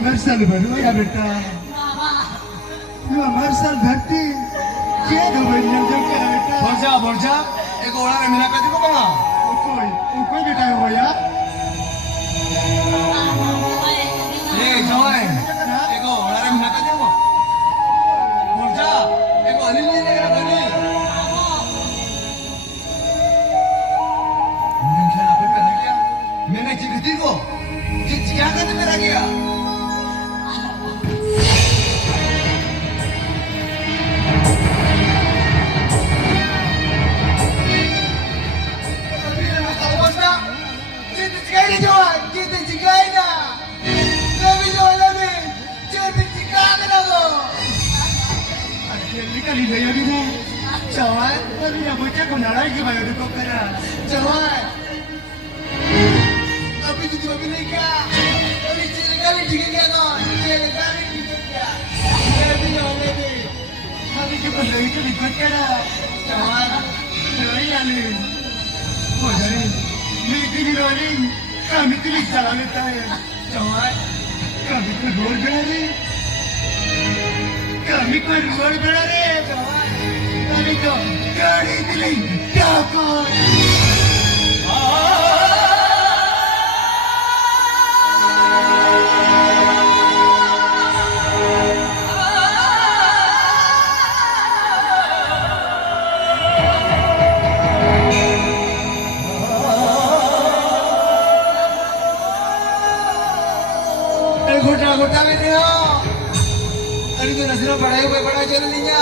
मरसल बनवाया बेटा मरसल धरती क्या घबराइया बेटा बोर्जा एक ओला रे मेरा पे देखो बाबा कोई बेटा है भैया ए जवाई एक ओला रे मेरा पे देखो बोर्जा एक अली ले लेगा अली मैंने क्या पे करा गया मैंने जिगती को क्या करते मेरा गया kali gaya gitu, cowok, tapi yang bocah kau narai gimana tu kau kena, cowok, tapi tu cuma mereka, tapi kali juga kau, kali juga, tapi yang ini, tapi kita lagi tu libat kena, cowok, narai ani, oh jadi, ni narai, kami tu libat jalan itu, cowok, kami tu luar berani. Kami kan luar berani, kami tu kari tiling takut. Gota में नहीं हो अरे तो नजरों पढ़ाई पे पढ़ा चल लिया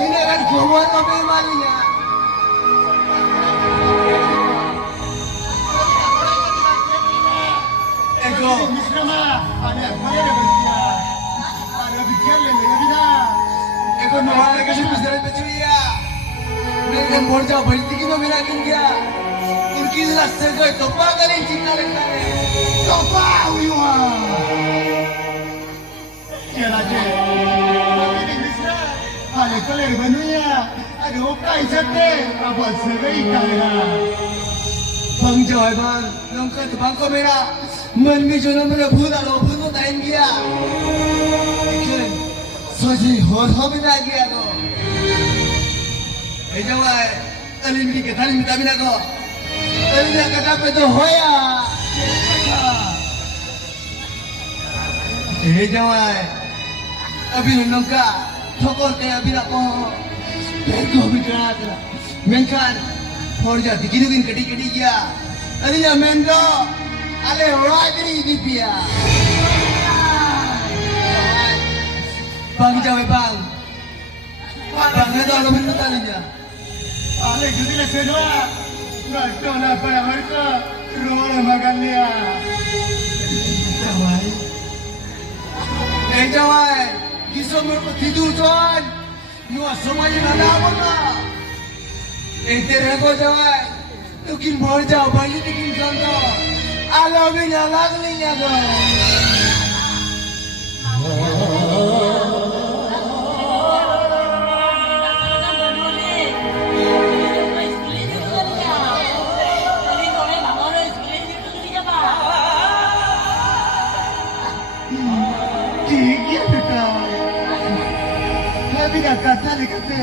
इन्हें अगर घुमा तो भी मालिया एको मिश्रमा अरे अरे बच्चा अरे बिचार ले ना एको नवाले के सिर्फ जरा बचुइया मैंने मोड़ जाओ भलती की तो मेरा किन गया इनकी लस्से को तो पागल ही चिंता लगता है तो पागल हुआ Raja, ini bisa. Hal kalau benunya, ada okai saja. Apa sebaik kaya? Bang Joy bang, nongkar tu bang kamera, mana jono mana buda lo buda tain dia. Ikan, soji hot hot bina dia ko. Joy, alim ni kita alim kita bina ko. Alim ni kata pe tu hoya. Joy. अभी उनका ठोकर के अभी ना को देखो भी करा था मैं kan फोड़ जाती किन कटी कटी गया अरे या मैं तो अरे राजरी दी पिया bang jawa bang bang itu aku minta tanya अरे jadi lah sedua nggak tahu apa yang mereka rola makan dia jawai jawai Kisah mereka tidur tuan, nuas semuanya nada apa nak? Terus aku jawab, tu kin boleh jawab banyak tu kin contoh, alamnya lagi ni aku. Tiga betul. Tapi dah kata ni kata.